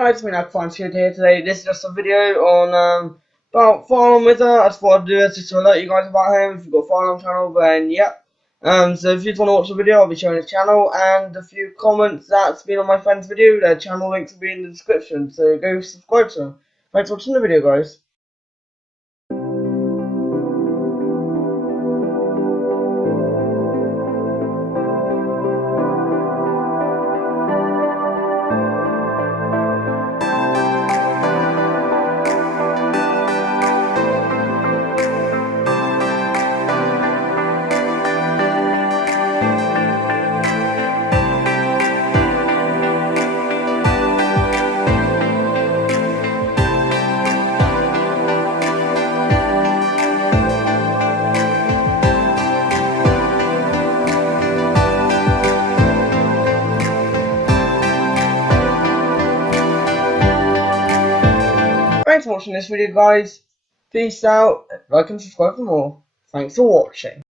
guys, it's me FireAlarm Wizzer here today. This is just a video on about FireAlarm Wizzer. I just thought I'd do this just to alert you guys about him. If you've got a FireAlarm channel, then yeah. So if you just want to watch the video, I'll be showing his channel, and a few comments that's been on my friend's video. Their channel links will be in the description, so go subscribe to them. Thanks for watching the video, guys. Thanks for watching this video, guys. Peace out, like and subscribe for more. Thanks for watching.